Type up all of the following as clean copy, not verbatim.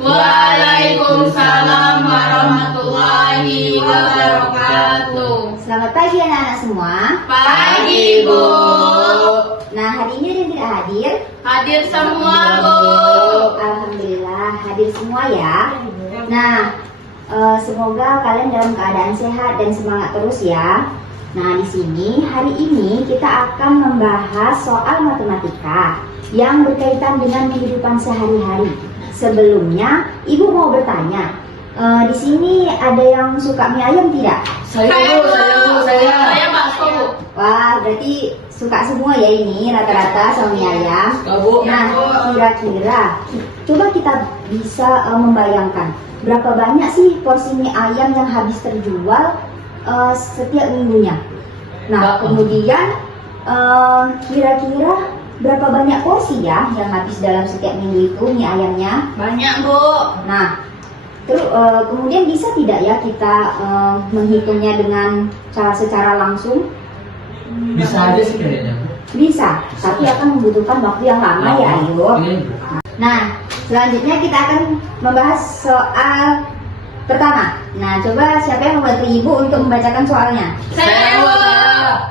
Waalaikumsalam warahmatullahi wabarakatuh. Selamat pagi anak-anak semua. Pagi, Bu. Nah, hari ini ada yang tidak hadir? Hadir semua, Bu. Alhamdulillah, hadir semua ya. Nah, semoga kalian dalam keadaan sehat dan semangat terus ya. Nah, di sini hari ini kita akan membahas soal matematika yang berkaitan dengan kehidupan sehari-hari. Sebelumnya, Ibu mau bertanya, di sini ada yang suka mie ayam tidak? Saya bakso, Bu. Wah, berarti suka semua ya ini rata-rata sama mie ayam. Nah, kira-kira coba kita bisa membayangkan berapa banyak sih porsi mie ayam yang habis terjual setiap minggunya. Nah, kemudian kira-kira berapa banyak porsi ya yang habis dalam setiap minggu itu mie ayamnya? Banyak, Bu. Nah, terus kemudian bisa tidak ya kita menghitungnya dengan secara langsung? Bisa aja sih kayaknya. Bisa, tapi akan membutuhkan waktu yang lama ya, ayo. Nah, selanjutnya kita akan membahas soal pertama. Nah, coba siapa yang membantu Ibu untuk membacakan soalnya? Saya, Bu.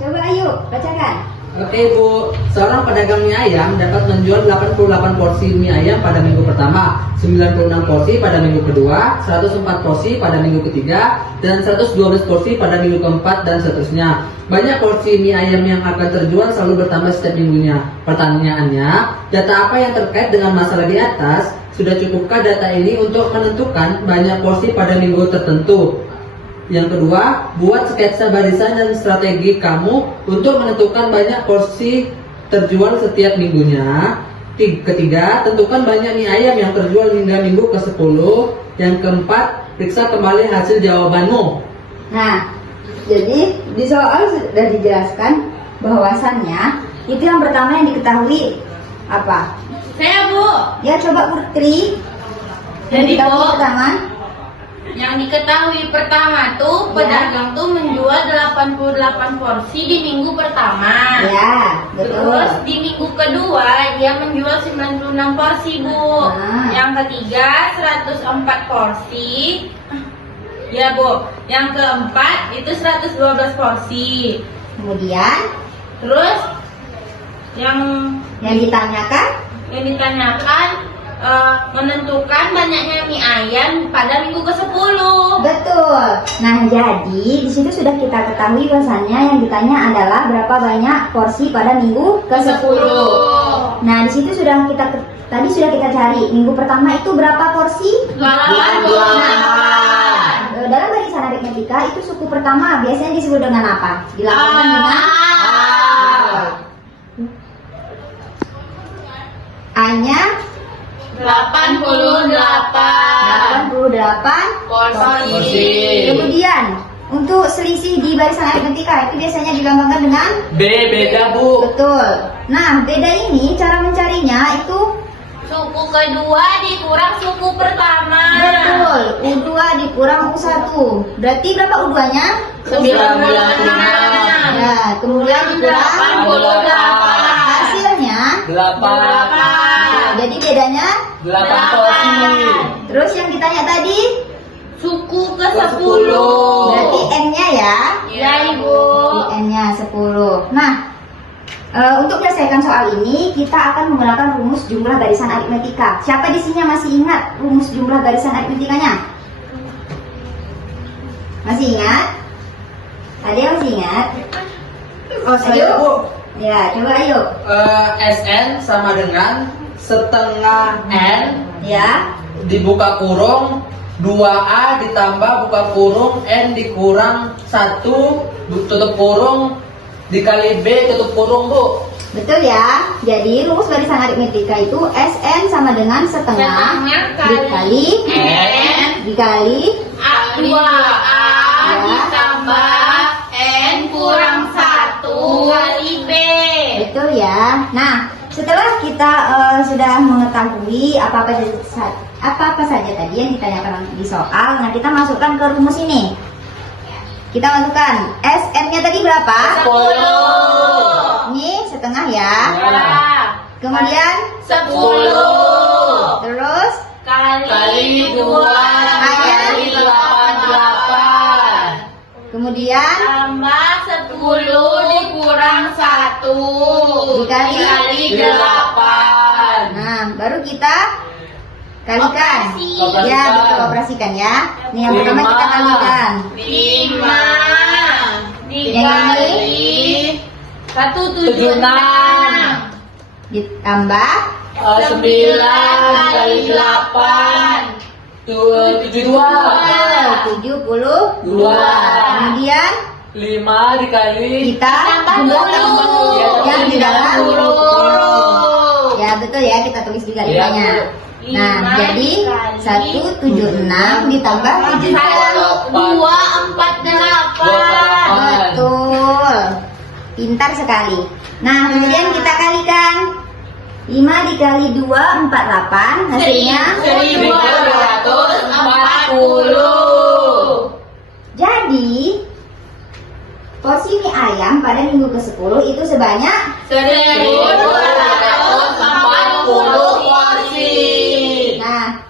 Coba ayo, bacakan. Oke Bu, seorang pedagang mie ayam dapat menjual 88 porsi mie ayam pada minggu pertama, 96 porsi pada minggu kedua, 104 porsi pada minggu ketiga, dan 112 porsi pada minggu keempat, dan seterusnya. Banyak porsi mie ayam yang akan terjual selalu bertambah setiap minggunya. Pertanyaannya, data apa yang terkait dengan masalah di atas? Sudah cukupkah data ini untuk menentukan banyak porsi pada minggu tertentu? Yang kedua, buat sketsa barisan dan strategi kamu untuk menentukan banyak porsi terjual setiap minggunya. Ketiga, tentukan banyak mie ayam yang terjual hingga minggu ke-10. Yang keempat, periksa kembali hasil jawabanmu. Nah, jadi di soal sudah dijelaskan bahwasannya itu yang pertama yang diketahui apa? Saya, Bu. Ya, coba Putri. Jadi, Yang diketahui Bu, pertama. yang diketahui pertama tuh pedagang tuh menjual 88 porsi di minggu pertama. Ya, betul. Terus di minggu kedua dia menjual 96 porsi, Bu. Yang ketiga 104 porsi. Ya, Bu. Yang keempat itu 112 porsi. Kemudian Terus yang ditanyakan menentukan banyaknya mie ayam pada minggu ke-10. betul. Nah, jadi di situ sudah kita ketahui bahwasannya yang ditanya adalah berapa banyak porsi pada minggu ke-10. Nah, di situ tadi sudah kita cari. Minggu pertama itu berapa porsi? 88. Dalam barisan aritmetika itu suku pertama biasanya disebut dengan apa? Dilakukan dengan A-nya 88 porsi. Kemudian untuk selisih di barisan aritmetika itu biasanya digambarkan dengan B, beda Bu. betul. Nah, beda ini cara mencarinya itu Suku kedua dikurang suku pertama. betul. U2 dikurang U1. Berarti berapa U2-nya? 96. Ya, kemudian dikurang 88. hasilnya 8. jadi bedanya 8 porsi. terus yang ditanya tadi Suku ke-10. berarti N-nya ya. Ya, Ibu. N-nya 10. Nah, untuk menyelesaikan soal ini kita akan menggunakan rumus jumlah barisan aritmetika. Siapa di sini yang masih ingat rumus jumlah barisan aritmetikanya? Masih ingat? Ada yang masih ingat? Oh, saya Ayo. Bu. Ya, coba ayo. SN sama dengan setengah N Ya. dibuka kurung 2A ditambah buka kurung N dikurang 1 tutup kurung dikali B tutup kurung Bu. Betul ya. Jadi rumus barisan aritmetika itu SN sama dengan setengah dikali N dikali 2A ditambah N kurang 1 kali B. betul ya. Nah, setelah kita sudah mengetahui apa-apa saja tadi yang ditanyakan di soal, nah kita masukkan ke rumus ini. Kita masukkan SN-nya tadi berapa? 10. Ini setengah ya. Ya. Kemudian 10 terus kali 8. Nah, baru kita kalikan. Operasi. Ya, betul, operasikan ya. Nih yang pertama kita kalikan. 5 Yang dikali 176 Ditambah 9 kali 8 72. 72. Kemudian 5 dikali kita jumlahkan yang di dalam. Ya, betul ya, kita tulis juga lipanya. Nah, jadi 176 ditambah 72. 248 Betul. Pintar sekali. Nah, kemudian kita kalikan. 5 dikali 2, 48. Hasilnya 1240. jadi porsi mie ayam pada minggu ke-10 itu sebanyak 1240 porsi. Nah,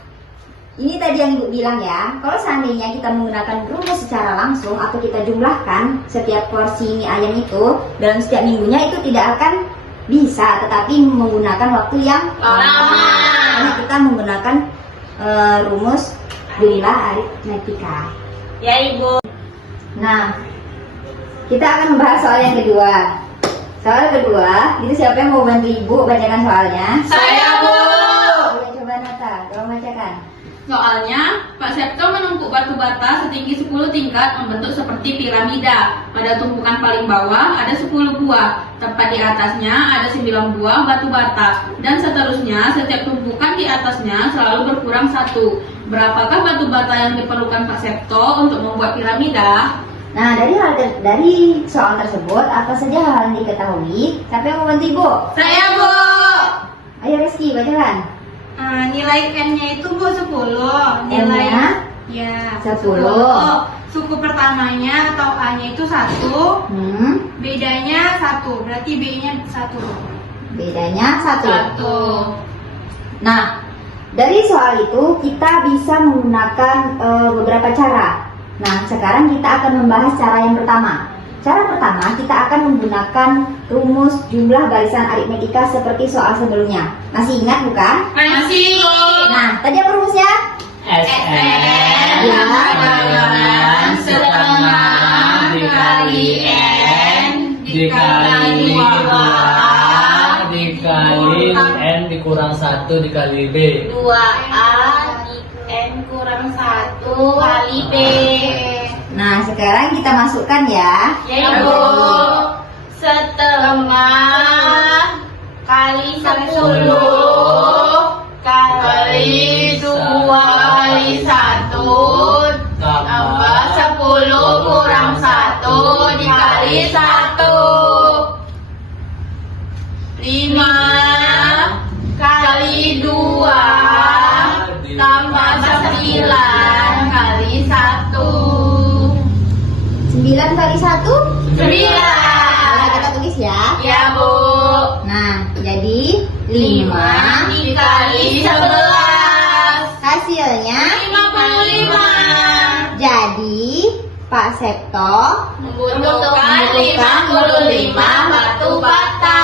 ini tadi yang Ibu bilang ya, kalau seandainya kita menggunakan rumus secara langsung atau kita jumlahkan setiap porsi mie ayam itu dalam setiap minggunya itu tidak akan bisa, tetapi menggunakan waktu yang Lama. karena kita menggunakan rumus jumlah aritmetika. Ya, Ibu. Nah, kita akan membahas soal yang kedua. Soal kedua, itu siapa yang mau bantu Ibu bacakan soalnya? Saya, Bu. Boleh coba Nata, tolong bacakan. Soalnya, Pak Septo menumpuk batu bata setinggi 10 tingkat membentuk seperti piramida. Pada tumpukan paling bawah ada 10 buah, tepat di atasnya ada 9 buah batu bata. Dan seterusnya, setiap tumpukan di atasnya selalu berkurang 1. Berapakah batu bata yang diperlukan Pak Septo untuk membuat piramida? Nah, dari soal tersebut, apa saja hal yang diketahui? Siapa yang mau bantu Ibu? Saya, Bu. Ayo Rizky, bacakan. Nilai N-nya itu Bu 10. M-nya? Ya, 10. Suku pertamanya atau A-nya itu 1. Bedanya 1. Berarti B-nya 1. Bedanya 1. 1. Nah, dari soal itu kita bisa menggunakan beberapa cara. Nah, sekarang kita akan membahas cara yang pertama. Cara pertama, kita akan menggunakan rumus jumlah barisan aritmetika seperti soal sebelumnya. Masih ingat bukan? Masih, Bu. Nah, tadi apa rumusnya? SN dengan setengah dikali N dikali 2A dikali N dikurang 1 dikali B. 2A N kurang 1 kali B. Nah, sekarang kita masukkan ya. Yaitu setengah kali 10 kali 2 kali 1 tambah 10 kurang 1 dikali 1. 5 kali 2 tambah 9 kali 1. 9 kali 1? 9. Boleh kita tulis ya. Ya, Bu. Nah, jadi 5 5 dikali 11. hasilnya 55. jadi Pak Septo Membutuhkan 55 batu bata.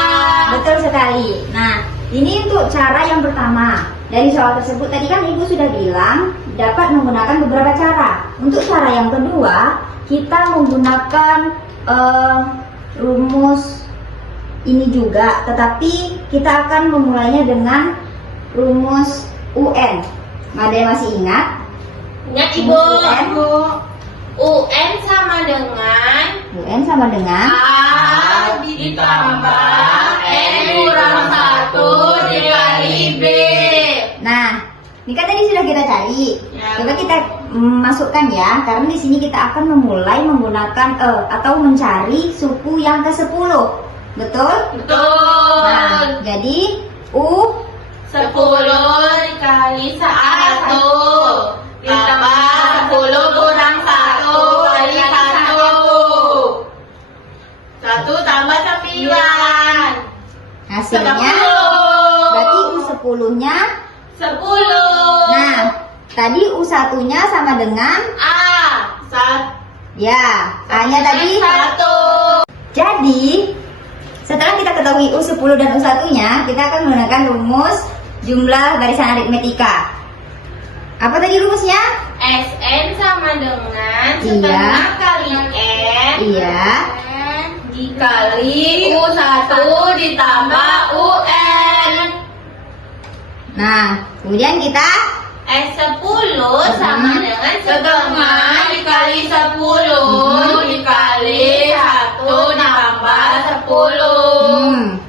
betul sekali. Nah, ini untuk cara yang pertama. Dari soal tersebut tadi kan Ibu sudah bilang dapat menggunakan beberapa cara. Untuk cara yang kedua, kita menggunakan rumus ini juga, tetapi kita akan memulainya dengan rumus UN. Ada yang masih ingat? Ingat, Ibu. UN. UN sama dengan UN sama dengan A ditambah N kurang 1 dikali B. Nah, ini kan tadi sudah kita cari. Ya. Coba kita masukkan ya, karena di sini kita akan memulai menggunakan atau mencari suku yang ke-10. Betul? Betul. Nah, jadi U 10 dikali 1 ditambah 10 kurang 1 kali 1. 1 tambah 9. hasilnya 10. berarti U10-nya. 10. Nah, tadi U1-nya sama dengan A. ya, A-nya tadi. 1. Jadi setelah kita ketahui U10 dan U1-nya, kita akan menggunakan rumus jumlah barisan aritmetika. Apa tadi rumusnya? Sn sama dengan setengah kali N Iya. dikali U1 ditambah UN. Nah, kemudian kita S10 sama dengan setengah dikali 10 dikali 1 ditambah 10.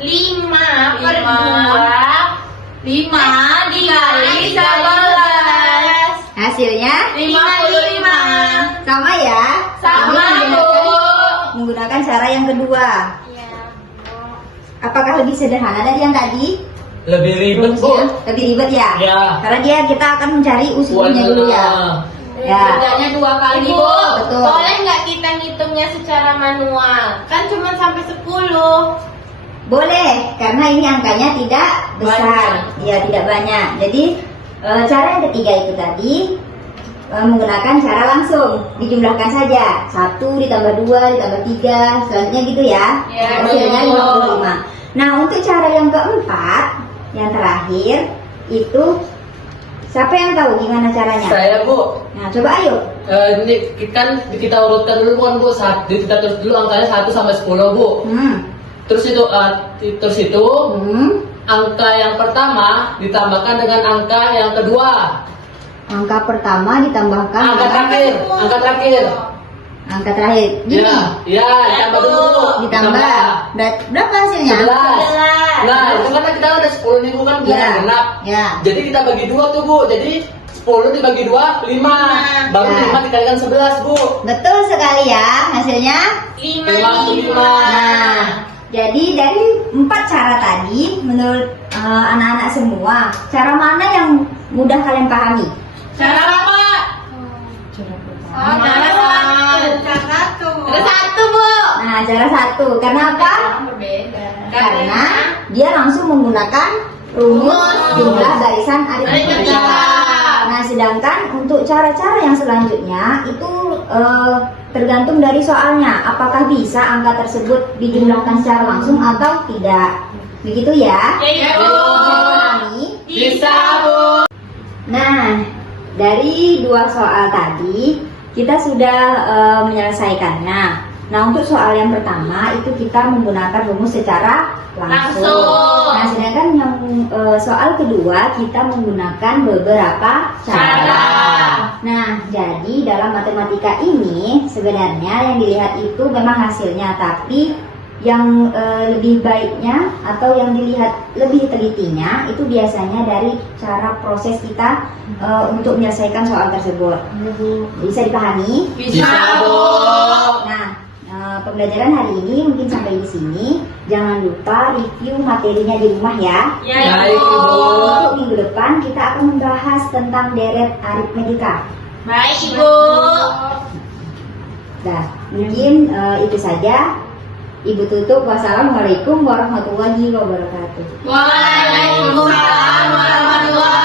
5 per 2 5 dikali 11 hasilnya 55. sama ya? Sama, Ini Bu. menggunakan cara yang kedua. Apakah lebih sederhana dari yang tadi? Lebih ribet bu. Rumusnya lebih ribet ya? Ya. Karena kita akan mencari U10-nya dulu ya. Ya. Kerjanya 2 kali, Ibu, Bu. betul. Boleh nggak kita ngitungnya secara manual? Kan cuma sampai 10. Boleh, karena ini angkanya tidak besar, ya tidak banyak. Jadi cara yang ketiga itu tadi menggunakan cara langsung dijumlahkan saja 1 ditambah 2 ditambah 3 selanjutnya gitu ya. Ya, Hasilnya betul. 55. Nah untuk cara yang keempat yang terakhir itu siapa yang tahu gimana caranya? Saya bu. Nah coba ayo. Ini kan kita urutkan dulu kan bu. Kita tulis dulu angkanya 1 sampai 10 bu. Terus itu angka yang pertama ditambahkan dengan angka yang kedua. Angka pertama ditambahkan Angka terakhir. angka terakhir. Gini. Ya, ditambah dulu. Ditambah. Berapa hasilnya? 11. Nah, itu kan kita udah 10 nih bu kan Ya. genap. Ya. Jadi kita bagi 2 tuh bu. Jadi 10 dibagi 2, 5. Baru Ya. 5 dikalikan 11 bu. Betul sekali ya hasilnya. 55. Nah, jadi dari 4 cara tadi menurut anak-anak semua, cara mana yang mudah kalian pahami? Cara apa? Cara satu. Bu. Nah, cara 1. Karena apa? Karena dia langsung menggunakan rumus jumlah barisan aritmetika. Nah, sedangkan untuk cara-cara yang selanjutnya itu tergantung dari soalnya. Apakah bisa angka tersebut dijumlahkan secara langsung atau tidak? Begitu ya? Iya, Bu. Bisa dipahami? Bisa bu. Nah, dari 2 soal tadi kita sudah menyelesaikannya. Nah, untuk soal yang pertama itu kita menggunakan rumus secara langsung. Nah, sedangkan yang soal kedua kita menggunakan beberapa cara. Nah, jadi dalam matematika ini sebenarnya yang dilihat itu memang hasilnya, tapi yang lebih baiknya atau yang dilihat lebih telitinya itu biasanya dari cara proses kita untuk menyelesaikan soal tersebut. Bisa dipahami? Bisa bu. Nah, pembelajaran hari ini mungkin sampai di sini. Jangan lupa review materinya di rumah ya. Ya, Baik, Bu. Bu. Untuk minggu depan kita akan membahas tentang deret aritmetika. Baik, Ibu. Nah, mungkin itu saja. Ibu tutup. Wassalamualaikum warahmatullahi wabarakatuh. Waalaikumsalam warahmatullahi